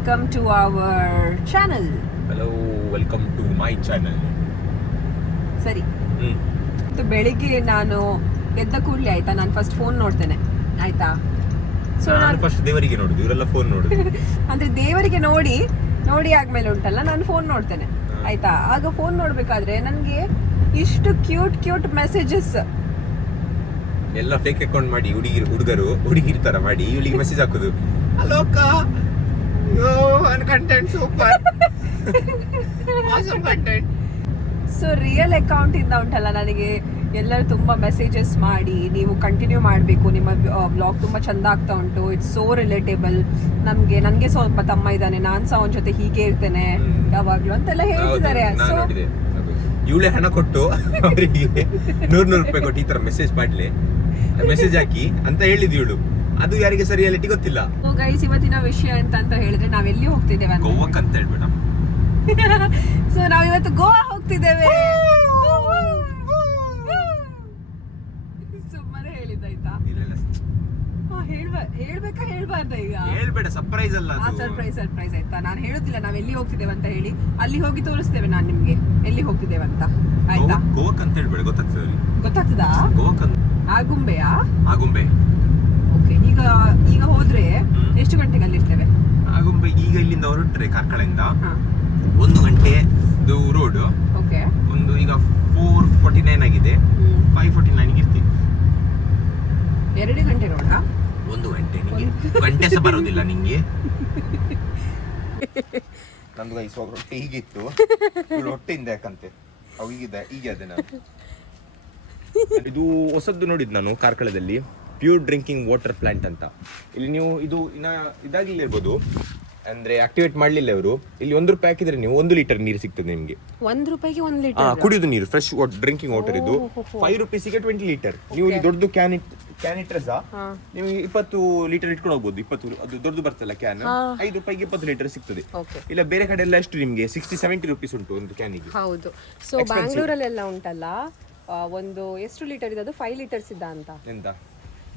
welcome to our channel. Hello, welcome to my channel. ಸರಿ ಬೆಳಿಗ್ಗೆ ನಾನು ಎದ್ದ ಕೂಡಲೇ ಆಯ್ತಾ, ನಾನು ಫಸ್ಟ್ ಫೋನ್ ನೋಡ್ತೇನೆ ಆಯ್ತಾ. ಸೊ ನಾನು ಫಸ್ಟ್ ದೇವರಿಗೆ ನೋಡುದು, ಇವರೆಲ್ಲ ಫೋನ್ ನೋಡುದು. ಅಂದ್ರೆ ದೇವರಿಗೆ ನೋಡಿ ಆದ್ಮೇಲೆ ಉಂಟಲ್ಲ ನಾನು ಫೋನ್ ನೋಡ್ತೇನೆ ಆಯ್ತಾ. ಆಗ ಫೋನ್ ನೋಡ್ಬೇಕಾದ್ರೆ ನನಗೆ ಇಷ್ಟು ಕ್ಯೂಟ್ ಮೆಸೇಜಸ್ ಎಲ್ಲ ಫೇಕ್ ಅಕೌಂಟ್ ಮಾಡಿ ಹುಡುಗಿರ್ ತರ ಮಾಡಿ ಇವಳಿಗೆ ಮೆಸೇಜ್ ಹಾಕುದು. ಹಲೋ ಅಕ್ಕ, content super, awesome content. So real account ಇಂದ ಉಂಟಲ್ಲ ನನಗೆ ಎಲ್ಲರೂ ತುಂಬಾ ಮೆಸೇಜಸ್ ಮಾಡಿ, ನೀವು ಕಂಟಿನ್ಯೂ ಮಾಡಬೇಕು, ನಿಮ್ಮ ಬ್ಲಾಗ್ ತುಂಬಾ ಚಂದ ಆಗ್ತಾ ಉಂಟು, ಇಟ್ಸ್ ಸೋ ರಿಲೇಟೇಬಲ್, ನನಗೆ ಸ್ವಲ್ಪ ತಮ್ಮ ಇದ್ದಾನೆ, ನಾನು ಸಹ ಅವನ ಜೊತೆ ಹೀಗೆ ಇರ್ತೇನೆ ಯಾವಾಗ್ಲೂ ಅಂತೆಲ್ಲ ಹೇಳ್ತಿದ್ದಾರೆ. ಸೊ ಇವಳೆ ಹಣ ಕೊಟ್ಟು ಅವರಿಗೆ 100 ರೂಪಾಯಿ ಕೊಟ್ಟು ಈ ತರ ಮೆಸೇಜ್ ಹಾಕಿ ಅಂತ ಹೇಳಿದ್ ಇವಳು. ಅದು ಯಾರಿಗೆ ಸರಿಯಾಲಿಟಿ ಗೊತ್ತಿಲ್ಲ. ಗೈಸ್, ಇವತ್ತಿನ ವಿಷಯ ಅಂತ ಹೇಳಿದ್ರೆ ನಾವೆಲ್ಲಿ ಹೋಗ್ತಿದ್ದೇವೆ ಗೋವಾಕ್ ಅಂತ ಹೇಳ್ಬೇಡ. ಸೊ ನಾವ್ ಇವತ್ತು ಗೋವಾ ಹೋಗ್ತಿದ್ದೇವೆ. ಸುಮ್ಮನೆ ಹೇಳಿದ್ದಾಯ್ತಾ? ಹೇಳ್ಬೇಕಾ ಹೇಳ್ಬಾರ್ದ? ಈಗ ಹೇಳ್ಬೇಡ, ಸರ್ಪ್ರೈಸ್ ಅಲ್ಲ ಅದು. ಸರ್ಪ್ರೈಸ್ ಆಯ್ತಾ? ನಾನು ಹೇಳುದಿಲ್ಲ ನಾವ್ ಎಲ್ಲಿ ಹೋಗ್ತಿದ್ದೇವೆ ಅಂತ ಹೇಳಿ. ಅಲ್ಲಿ ಹೋಗಿ ತೋರಿಸ್ತೇವೆ ನಾನು ನಿಮ್ಗೆ ಎಲ್ಲಿ ಹೋಗ್ತಿದ್ದೇವೆ ಅಂತ ಆಯ್ತಾ. ಗೋವಾಕ್ ಅಂತ ಹೇಳ್ಬೇಡ, ಗೊತ್ತಾಗ್ತದಾ? ಗೋವಾಕ್ ಆಗುಂಬೆಯಾ? ಆಗುಂಬೆ. ಓಕೆ, ಈಗ ಹೋದ್ರೆ ಎಷ್ಟು ಗಂಟೆಗೆ ಅಲ್ಲಿರ್ತೇವೆ? ಆಗುಂಬೆ ಈಗ ಇಲ್ಲಿಂದ ಹೊರಟ್ರೆ ಕಾರ್ಕಳದಿಂದ 1 ಗಂಟೆ ರೋಡ್. ಓಕೆ, ಒಂದು ಈಗ 4:49 ಆಗಿದೆ, 5:49 ಇರ್ತೀವಿ. 2 ಗಂಟೆ ರೋಡಾ? 1 ಗಂಟೆ. ನಿಂಗೆ ಗಂಟೆ ಸಹ ಬರೋದಿಲ್ಲ ನಿಂಗೆ. ನಮ್ದು ಗೈಸ್ ಹೊಟ್ಟೆ ಹೀಗಿತ್ತು, ಹೊಟ್ಟೆಯಿಂದ ಯಾಕಂತೆ ಈಗ ಅದೇ ನಾನು ಇದು ಹೊಸದ್ದು ನೋಡಿದ್ ನಾನು ಕಾರ್ಕಳದಲ್ಲಿ, ಪ್ಯೂರ್ ಡ್ರಿಂಕಿಂಗ್ ವಾಟರ್ ಪ್ಲಾಂಟ್ ಅಂತ. ಇಲ್ಲಿ ನೀವು ಇದು ಇದಾಗಿಲ್ಲ ಇರ್ಬೋದು, ಅಂದ್ರೆ ಆಕ್ಟಿವೇಟ್ ಮಾಡ್ಲಿಲ್ಲ ಇವರು. ಇಲ್ಲಿ 1 ರೂಪಾಯಿ ಹಾಕಿದ್ರೆ ನೀವು 1 ಲೀಟರ್ ನೀರು ಸಿಗ್ತದೆ ನಿಮ್ಗೆ. 1 ರೂಪಾಯಿಗೆ 1 ಲೀಟರ್ ಕುಡಿಯೋದು ನೀರು, ಫ್ರೆಶ್ ಡ್ರಿಂಕಿಂಗ್ ವಾಟರ್. ಇದು 5 ರೂಪೀಸಿಗೆ 20 ಲೀಟರ್. ನೀವು ಇಲ್ಲಿ ದೊಡ್ಡ ಕ್ಯಾನ್ ಇಟ್ಟರೆ ಸಹ ನೀವು 20 ಲೀಟರ್ ಇಟ್ಕೊಂಡು ಹೋಗ್ಬೋದು. 20 ಅದು ದೊಡ್ಡದು ಬರ್ತಲ್ಲ ಕ್ಯಾನ್, 5 ರೂಪಾಯಿಗೆ 20 ಲೀಟರ್ ಸಿಗ್ತದೆ. ಇಲ್ಲ ಬೇರೆ ಕಡೆ ಎಲ್ಲ ಎಷ್ಟು ನಿಮ್ಗೆ 60-70 ರೂಪೀಸ್ ಉಂಟು ಒಂದು ಕ್ಯಾನಿಗೆ. ಹೌದು. ಸೊ ಬ್ಯಾಂಗ್ಳೂರಲ್ಲೆಲ್ಲ ಉಂಟಲ್ಲ, ಒಂದು ಎಷ್ಟು ಲೀಟರ್ ಇದೆ ಅದು? 5 ಲೀಟರ್ಸ್ ಇದ್ದ ಅಂತ. ಎಂತ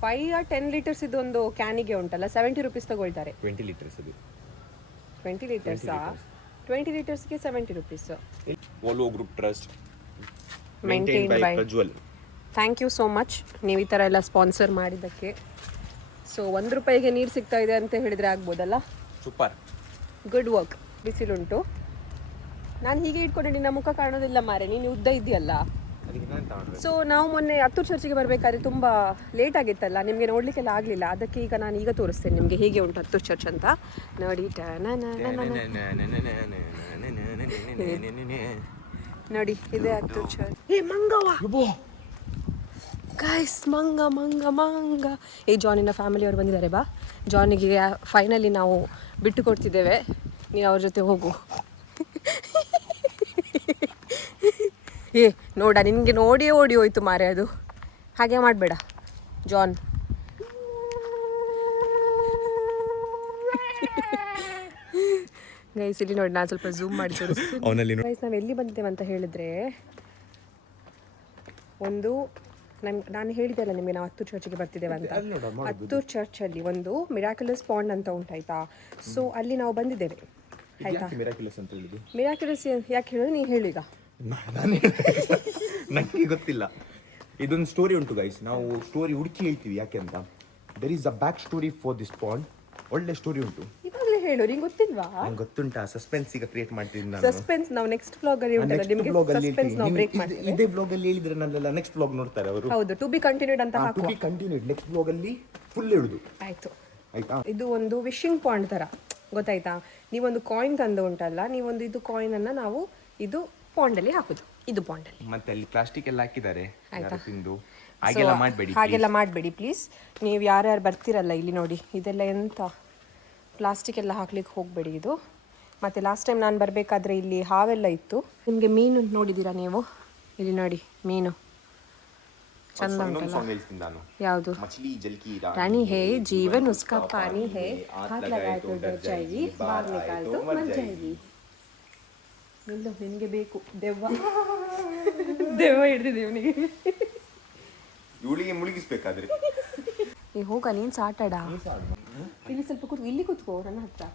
5 or 10 ಲೀಟರ್ಸ್ ಇದು ಒಂದು ಕ್ಯಾನಿಗೆ ಉಂಟಲ್ಲ 70 ರೂಪೀಸ್ ತಗೊಳ್ತಾರೆ. 20 ಲೀಟರ್ಸ್ ಅದು. 20 ಲೀಟರ್ಸಾ? 20 ಲೀಟರ್ಸ್ಗೆ 70 rupees. Volvo group trust, maintained by Prajwal. Thank you so much ನೀವು ಈ ಥರ ಎಲ್ಲ ಸ್ಪಾನ್ಸರ್ ಮಾಡಿದ್ದಕ್ಕೆ. ಸೊ 1 ರೂಪಾಯಿಗೆ ನೀರು ಸಿಗ್ತಾ ಇದೆ ಅಂತ ಹೇಳಿದರೆ ಆಗ್ಬೋದಲ್ಲ? Super, good work. ಬಿಸಿಲುಂಟು, ನಾನು ಹೀಗೆ ಇಟ್ಕೊಂಡೆ ನಿನ್ನ ಮುಖ ಕಾಣೋದಿಲ್ಲ ಮಾರೆ, ನೀನು ಉದ್ದ ಇದೆಯಲ್ಲ. ಸೊ ನಾವು ಮೊನ್ನೆ ಹತ್ತೂರು ಚರ್ಚಿಗೆ ಬರಬೇಕಾದ್ರೆ ತುಂಬ ಲೇಟ್ ಆಗಿತ್ತಲ್ಲ, ನಿಮಗೆ ನೋಡಲಿಕ್ಕೆಲ್ಲ ಆಗಲಿಲ್ಲ. ಅದಕ್ಕೆ ಈಗ ತೋರಿಸ್ತೇನೆ ನಿಮಗೆ ಹೇಗೆ ಉಂಟು ಹತ್ತೂರು ಚರ್ಚ್ ಅಂತ ನೋಡಿ. ನೋಡಿ, ಇದೆ ಹತ್ತೂರು ಚರ್ಚ್. ಮಂಗವ ಗೈಸ್, ಮಂಗ. ಜಾನಿನ ಫ್ಯಾಮಿಲಿಯವರು ಬಂದಿದ್ದಾರೆ. ಬಾ, ಜಾನಿಗೆ ಫೈನಲಿ ನಾವು ಬಿಟ್ಟು ಕೊಡ್ತಿದ್ದೇವೆ, ನೀನು ಅವ್ರ ಜೊತೆ ಹೋಗು. ನೋಡ, ನಿನಗೆ ನೋಡಿಯೇ ಓಡಿ ಹೋಯ್ತು ಮಾರೆ ಅದು. ಹಾಗೆ ಮಾಡಬೇಡ ಜಾನ್. ಗೈಸ್ ಇಲ್ಲಿ ನೋಡಿ, ನಾನು ಸ್ವಲ್ಪ ಝೂಮ್ ಮಾಡಿ ತೋರಿಸ್ತೀನಿ. ಗೈಸ್, ನಾವು ಎಲ್ಲಿ ಬಂದಿದ್ದೇವೆ ಅಂತ ಹೇಳಿದ್ರೆ, ನಾನು ಹೇಳಿದೆ ಅಲ್ಲ ನಿಮಗೆ, ನಾವು ಹತ್ತೂರು ಚರ್ಚಿಗೆ ಬರ್ತಿದ್ದೇವೆ ಅಂತ. ಹತ್ತೂರು ಚರ್ಚಲ್ಲಿ ಒಂದು ಮಿರಾಕ್ಯುಲಸ್ ಪಾಂಡ್ ಅಂತ ಉಂಟಾಯ್ತಾ. ಸೊ ಅಲ್ಲಿ ನಾವು ಬಂದಿದ್ದೇವೆ ಆಯ್ತಾ. ಮಿರಾಕ್ಯುಲಸ್ ಯಾಕೆ ಹೇಳೋದು ನೀನು ಹೇಳು. ಈಗ ನನಗೆ ಗೊತ್ತಿಲ್ಲ, ಇದೊಂದು ಸ್ಟೋರಿ ಉಂಟು ಗೈಸ್. ನಾವು ಸ್ಟೋರಿ ಹುಡುಕಿ ಹೇಳ್ತೀವಿ ಯಾಕೆ ಅಂತ. There is a back story for this pond. ಒಳ್ಳೆ ಸ್ಟೋರಿ ಉಂಟು. ಇವಾಗಲೇ ಹೇಳು, ನಿಂಗೆ ಗೊತ್ತಿಲ್ವಾ? ನಂಗೆ ಗೊತ್ತುಂಟಾ, ಸಸ್ಪೆನ್ಸ್ ಈಗ ಕ್ರಿಯೇಟ್ ಮಾಡ್ತಿದ್ದೀನಿ ನಾನು. ಸಸ್ಪೆನ್ಸ್ ನಾವು ನೆಕ್ಸ್ಟ್ ವ್ಲಾಗ್ ಅಲ್ಲಿ ಉಂಟಲ್ಲ, ನಿಮಗೆ ಸಸ್ಪೆನ್ಸ್ ನಾವು ಬ್ರೇಕ್ ಮಾಡ್ತೀವಿ. ಇದೇ ವ್ಲಾಗ್ ಅಲ್ಲಿ ಹೇಳಿದ್ರೆ ನನ್ನೆಲ್ಲ ನೆಕ್ಸ್ಟ್ ವ್ಲಾಗ್ ನೋಡ್ತಾರೆ ಅವರು. ಹೌದು, ಟು ಬಿ ಕಂಟಿನ್ಯೂಡ್ ಅಂತ ಹಾಕುವ. To be continued next vlog ಅಲ್ಲಿ ಫುಲ್ ಹೇಳುದು. ಆಯ್ತು ಆಯ್ತಾ. ಇದು ಒಂದು ವಿಶಿಂಗ್ ಪಾಂಡ್ ತರ, ಗೊತ್ತಾಯ್ತಾ? ನೀವೊಂದು ಕಾಯಿನ್ ತಂದು ಉಂಟಲ್ಲ, ನೀವೊಂದು ಇದು ಕಾಯಿನ್ ಅನ್ನ ನಾವು ಇದು ಪಾಂಡ್ ಅಲ್ಲಿ ಹಾಕುದು. ಇದು ಪಾಂಡ್ ಅಲ್ಲಿ ಮತ್ತೆ ಅಲ್ಲಿ ಪ್ಲಾಸ್ಟಿಕ್ ಎಲ್ಲ ಹಾಕಿದ್ದಾರೆ, ಆಯ್ತಾ? ತಿಂದು ಹಾಗೆಲ್ಲ ಮಾಡಬೇಡಿ ಪ್ಲೀಸ್. ನೀವು ಯಾರ್ಯಾರು ಬರ್ತಿರಲ್ಲ ಇಲ್ಲಿ ನೋಡಿ, ಇದೆಲ್ಲ ಎಂತ ಪ್ಲಾಸ್ಟಿಕ್ ಎಲ್ಲ ಹಾಕ್ಲಿಕ್ಕೆ ಹೋಗಬೇಡಿ ಇದು. ಮತ್ತು ಲಾಸ್ಟ್ ಟೈಮ್ ನಾನು ಬರಬೇಕಾದ್ರೆ ಇಲ್ಲಿ ಹಾವೆಲ್ಲ ಇತ್ತು. ನಿಮಗೆ ಮೀನು ನೋಡಿದ್ದೀರಾ ನೀವು? ಇಲ್ಲಿ ನೋಡಿ ಮೀನು ಚಂದ ಉಂಟಲ್ಲ. ಯಾವುದು? ರಾಣಿ ಹೇ ಜೀವನ್ ಉಸ್ಕಾ ಪಾನಿ ಹೇ, ಹಾತ್ ಲಗಾಯೆ ತೋ ಡರ್ ಜಾಯೇಗಿ, ಬಾಗ್ ನಿಕಾಲ್ ತೋ ಮರ್ ಜಾಯೇಗಿ. ನಿನಗೆ ಬೇಕು ದೆವ್ವ ಹಿಡಿದಿದೆ ಇವನಿಗೆ. ಇವಳಿಗೆ ಮುಳುಗಿಸ್ಬೇಕಾದ್ರೆ ಹೋಗ, ನೀನು ಸಾಟಾಡ. ಇಲ್ಲಿ ಸ್ವಲ್ಪ ಇಲ್ಲಿ ಕೂತ್ಕೋ ನನ್ನ ಹತ್ರ.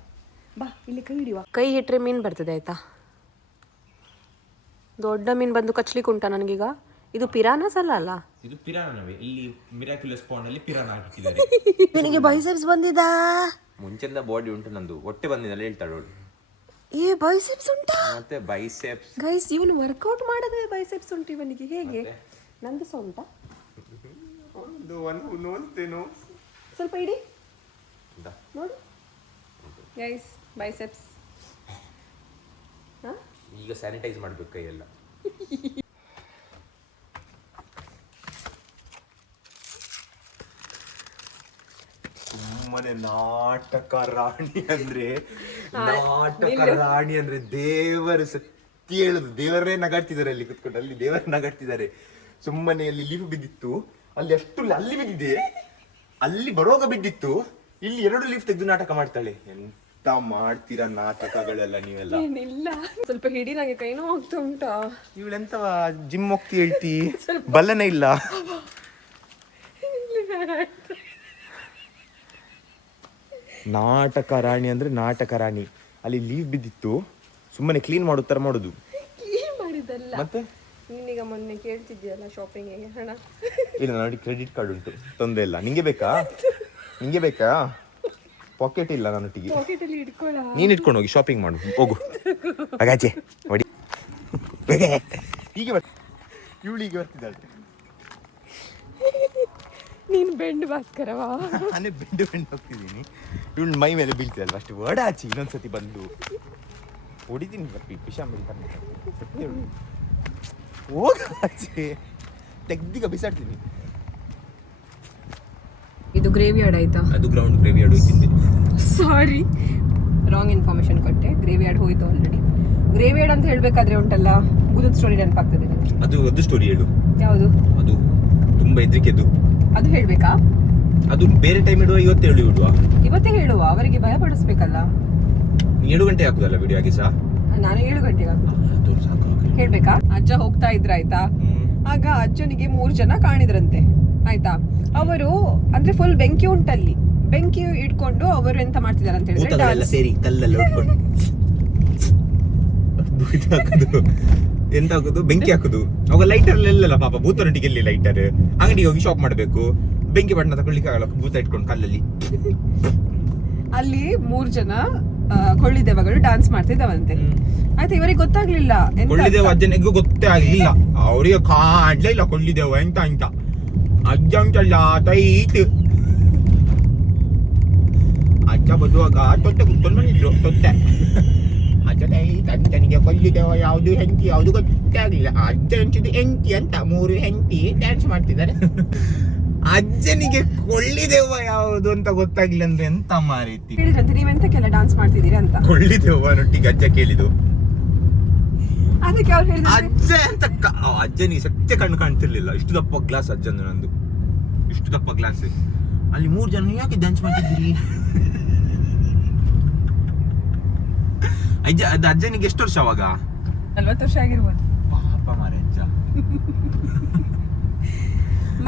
ಬಾ ಇಲ್ಲಿ ಕೈ ಹಿಡಿಯುವ. ಕೈ ಇಟ್ಟರೆ ಮೀನು ಬರ್ತದೆ ಆಯ್ತಾ. ದೊಡ್ಡ ಮೀನು ಬಂದು ಕಚ್ಲಿಕ್ಕೆ ಉಂಟಾ ನನಗೀಗ. ಇದು ಪಿರಾನಸ್ ಅಲ್ಲ ಇದು ಪಿರಾನವೇ. ಇಲ್ಲಿ ಮಿರಾಕ್ಯುಲಸ್ ಪಾಂಡ್ ಅಲ್ಲಿ ಪಿರಾನ ಹಾಕಿದ್ದಾರೆ. ನಿನಗೆ ಬೈಸೆಪ್ಸ್ ಬಂದಿದಾ? ಮುಂಚೆಂದ ಬಾಡಿ ಉಂಟು ನಂದು, ಹೊಟ್ಟೆ ಬಂದಿದ್ದಲ್ಲ ಹೇಳ್ತಾಳು. ಏ ಬೈಸೆಪ್ಸ್ ಉಂಟಾ? ಮತ್ತೆ ಬೈಸೆಪ್ಸ್ ಗೈಸ್, ಇವನು ವರ್ಕೌಟ್ ಮಾಡದೆ ಬೈಸೆಪ್ಸ್ ಉಂಟು ಇವನಿಗೆ. ಹೇಗೆ? ನಂದು ಸಹ ಉಂಟಾ? ಸ್ವಲ್ಪ ಇಡಿ ನೋಡು ಗೈಸ್, ಬೈಸೆಪ್ಸ್. ಈಗ ಸ್ಯಾನಿಟೈಸ್ ಮಾಡ್ಬೇಕು ಕೈಯೆಲ್ಲ. ಸುಮ್ಮನೆ ನಾಟಕ ರಾಣಿ ಅಂದ್ರೆ ದೇವರು ಸತ್ಯ ಹೇಳುದು. ದೇವರೇ ನಗಾಡ್ತಿದ್ದಾರೆ ಅಲ್ಲಿ ಕುತ್ಕೊಂಡು. ಅಲ್ಲಿ ದೇವರೇ ನಗಾಡ್ತಿದ್ದಾರೆ. ಸುಮ್ಮನೆ ಅಲ್ಲಿ ಲೀಫ್ ಬಿದ್ದಿತ್ತು, ಅಲ್ಲಿ ಅಷ್ಟು ಅಲ್ಲಿ ಬಿದ್ದಿದೆ, ಅಲ್ಲಿ ಬರುವಾಗ ಬಿದ್ದಿತ್ತು, ಇಲ್ಲಿ 2 ಲೀಫ್ ತೆಗೆದು ನಾಟಕ ಮಾಡ್ತಾಳೆ. ಎಂತ ಮಾಡ್ತೀರಾ ನಾಟಕಗಳೆಲ್ಲ ನೀವೆಲ್ಲ. ಇಲ್ಲ ಸ್ವಲ್ಪ ಹಿಡಿ, ನಂಗೆ ಕೈ ನೋವು ಆಗ್ತಾ ಉಂಟಾ. ಇವಳೆಂತವ ಜಿಮ್ ಹೋಗ್ತಿ ಹೇಳ್ತಿ, ಬಲ್ಲನೇ ಇಲ್ಲ. ನಾಟಕ ರಾಣಿ ಅಂದ್ರೆ ನಾಟಕ ರಾಣಿ. ಅಲ್ಲಿ ಲೀವ್ ಬಿದ್ದಿತ್ತು, ಸುಮ್ಮನೆ ಕ್ಲೀನ್ ಮಾಡೋ ತರ ಮಾಡುದು. ಮಾಡಿದಲ್ಲ ಮತ್ತೆ ನೀನೀಗ ಮೊನ್ನೆ ಕೇಳ್ತಿದ್ಯಲ್ಲ ಶಾಪಿಂಗಿಗೆ ಹಣ. ಇಲ್ಲ, ನೋಡಿ ಕ್ರೆಡಿಟ್ ಕಾರ್ಡ್ ಉಂಟು, ತೊಂದರೆ ಇಲ್ಲ. ನಿಂಗೆ ಬೇಕಾ? ಪಾಕೆಟ್ ಇಲ್ಲ ನನ್ನೊಟ್ಟಿಗೆ. ಪಾಕೆಟಲ್ಲಿ ಇಟ್ಕೊಳ್ಳ. ನೀನ್ ಇಟ್ಕೊಂಡು ಹೋಗಿ ಶಾಪಿಂಗ್ ಮಾಡು, ಹೋಗು. ಹಾಗಾಚೆ ಹೊಡಿ. ಹೀಗೆ ಇವಳಿಗೆ ಬರ್ತಿದ್ದಾಳೆ. ನೀನು ಬೆಂಡ್ ಭಾಸ್ಕರವಾ? ನಾನೇ ಬೆಂಡು ಹೋಗ್ತಿದ್ದೀನಿ. ಇವಳು ಮೈ ಮೇಲೆ ಬೀಳ್ತಿದ್ದಲ್ಲ, ಅಷ್ಟು ವರ್ಡ್ ಆಚಿ ಇನ್ನೊಂದ್ಸತಿ ಬಂದು ಹೊಡಿತೀನಿ. ಬರ್ತಿ ಪಿಶಾಂಬರಿ ಹೋಗ ಆಚೆ, ತೆಗ್ದಿಗ ಬಿಸಾಡ್ತೀನಿ. ಇದು ಗ್ರೇವಿ ಯಾರ್ಡ್ ಆಯ್ತಾ? ಅದು ಗ್ರೌಂಡ್ ಗ್ರೇವಿ ಯಾರ್ಡ್ ಹೋಯ್ತಿದ್ದೆ. ಸಾರಿ, ರಾಂಗ್ ಇನ್ಫಾರ್ಮೇಶನ್ ಕೊಟ್ಟೆ. ಗ್ರೇವಿ ಯಾರ್ಡ್ ಹೋಯ್ತು ಆಲ್ರೆಡಿ. ಗ್ರೇವಿ ಯಾರ್ಡ್ ಅಂತ ಹೇಳ್ಬೇಕಾದ್ರೆ ಉಂಟಲ್ಲ, ಬುಧದ ಸ್ಟೋರಿ ನೆನಪಾಗ್ತದೆ ನನಗೆ. ಅದು ಸ್ಟೋರಿ ಹೇಳು. ಯಾವುದು? ಅದು ತುಂಬಾ ಹೆದರಿಕೆದು. ಅದು ಹೇಳ್ಬೇಕಾ? ಅದು ಬೇರೆ ಟೈಮ್ ಇಡುವ, ಇವತ್ತೇ ಇಡುವ? ಇವತ್ತೇ ಹೇಳುವ, ಅವರಿಗೆ ಭಯ ಪಡಿಸ್ಬೇಕಲ್ಲ. 7 ಗಂಟೆ ಹಾಕುದಲ್ಲ ವಿಡಿಯೋ ಆಗಿ ಸಹ. ನಾನು 7 ಗಂಟೆಗೆ ಹೇಳ್ಬೇಕಾ? ಅಜ್ಜ ಹೋಗ್ತಾ ಇದ್ರ ಆಯ್ತಾ, ಆಗ ಅಜ್ಜನಿಗೆ 3 ಜನ ಕಾಣಿದ್ರಂತೆ ಆಯ್ತಾ. ಅವರು ಅಂದ್ರೆ ಫುಲ್ ಬೆಂಕಿ ಉಂಟಲ್ಲಿ, ಬೆಂಕಿ ಇಟ್ಕೊಂಡು ಅವರು ಎಂತ ಮಾಡ್ತಿದಾರೆ ಅಂತ ಹೇಳಿದ್ರೆ ಸೇರಿ ಕಲ್ಲಲ್ಲಿ ಹೊಡ್ಕೊಂಡು ಎಂತ ಹಾಕುದು, ಬೆಂಕಿ ಹಾಕುದು. ಅವಾಗ ಲೈಟರ್ ಎಲ್ಲಲ್ಲ ಪಾಪ, ಭೂತನೊಟ್ಟಿಗೆ ಎಲ್ಲಿ ಲೈಟರ್? ಅಂಗಡಿಗೆ ಹೋಗಿ ಶಾಪ್ ಮಾಡಬೇಕು, ಬೆಂಕಿ ಬಣ್ಣ ತಗೊಳ್ಳಿಕ್ಕೆ ಆಗಲ್ಲ, ಭೂತ ಇಟ್ಕೊಂಡು ಕಲ್ಲಲ್ಲಿ. ಅಲ್ಲಿ 3 ಜನ ಕೊಳ್ಳಿದೇವಗಳು ಡಾನ್ಸ್ ಮಾಡ್ತಿದ್ದವಂತೆ ಆಯ್ತಾ. ಇವರಿಗೆ ಗೊತ್ತಾಗ್ಲಿಲ್ಲ, ಕೊಳ್ಳಿದೇವ ಅಜ್ಜನಿಗೂ ಗೊತ್ತೇ ಆಗ್ಲಿಲ್ಲ. ಅವ್ರಿಗೆ ಕಾಡ್ಲೇ ಇಲ್ಲ ಕೊಳ್ಳಿದೇವ ಎಂತ ಅಂತ. ಅಜ್ಜ ಉಂಟಲ್ಲ ತೈಟ್, ಅಜ್ಜ ಬದುವಾಗ ತೊಟ್ಟೆ ಕುತ್ಕೊಂಡು ಬಂದಿದ್ರು. ತೊಟ್ಟೆ ಅಜ್ಜ ತೈಟ್, ಅಜ್ಜನಿಗೆ ಕೊಳ್ಳಿದೇವ ಯಾವ್ದು ಹೆಂಡತಿ ಯಾವ್ದು ಗೊತ್ತೇ ಆಗ್ಲಿಲ್ಲ. ಅಜ್ಜ ಎಂಟಿದ್ದು ಹೆಂಡತಿ ಅಂತ 3 ಹೆಂಡತಿ ಡ್ಯಾನ್ಸ್ ಮಾಡ್ತಿದ್ದಾರೆ. ಅಜ್ಜನಿಗೆ ಕೊಳ್ಳಿದೇವ ಯಾವುದು ಅಂತ ಗೊತ್ತಾಗ್ಲಿಲ್ಲ ಅಂದ್ರೆ ಎಂತ ಮಾರೀತಿ. ಹೇಳಿದ್ರಂತೆ ನೀವೆಂತಕ್ಕೆಲ್ಲ ಡಾನ್ಸ್ ಮಾಡ್ತಿದ್ದೀರಿ ಅಂತ. ಕೊಳ್ಳಿದೇವನೊಟ್ಟಿಗೆ ಅಜ್ಜ ಕೇಳಿದು. ಅದಕ್ಕೆ ಅವ್ರು ಹೇಳಿದ್ರು ಅಜ್ಜ ಅಂತ. ಅಜ್ಜನಿಗೆ ಸತ್ಯ ಕಣ್ಣು ಕಾಣ್ತಿರ್ಲಿಲ್ಲ. ಇಷ್ಟು ದಪ್ಪ ಗ್ಲಾಸ್ ಅಜ್ಜಂದು, ನಂದು ಇಷ್ಟು ದಪ್ಪ ಗ್ಲಾಸ್. ಅಲ್ಲಿ 3 ಜನ ಯಾಕೆ ಡ್ಯಾನ್ಸ್ ಮಾಡ್ತಿದ್ದೀರಿ? ಅಜ್ಜನಿಗೆ ಎಷ್ಟು ವರ್ಷ ಅವಾಗ? 40 ವರ್ಷ ಆಗಿರ್ಬೋದು. ಪಾಪ ಮಾರೆ ಅಜ್ಜ.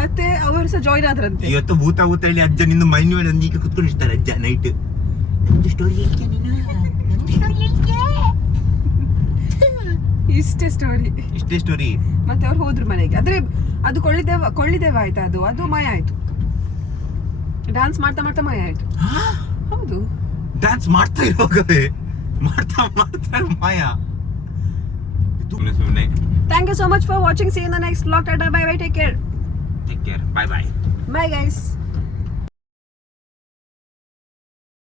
ಮತ್ತೆ ಅವರು ಸಹ ಜಾಯಿನ್ ಆದ್ರಂತೆ. ಇವತ್ತು ಭೂತ ಹೇಳಿ ಅಜ್ಜನಿಂದ ಮೈನ್ ಮೇಲೆ ಒಂದೀಗ ಕುತ್ಕೊಂಡಿರ್ತಾರೆ ಅಜ್ಜ ನೈಟ್. ಇಷ್ಟೇ ಸ್ಟೋರಿ. ಮತ್ತೆ ಅವ್ರು ಹೋದ್ರು ಮನೆಗೆ. ಅಂದ್ರೆ ಅದು ಕೊಳ್ಳಿದೇವ ಆಯ್ತಾ, ಅದು ಮಾಯ ಆಯ್ತು. ಡಾನ್ಸ್ ಮಾಡ್ತಾ ಮಾಯ ಆಯ್ತು. ಹೌದು, ಡಾನ್ಸ್ ಮಾಡ್ತಾ ಇರುವಾಗವೇ ಮಾಡ್ತಾ ಮಾಯ. Thank you so much for watching. See you in the next vlog. Tata, bye bye. Take care. Bye bye. Bye guys.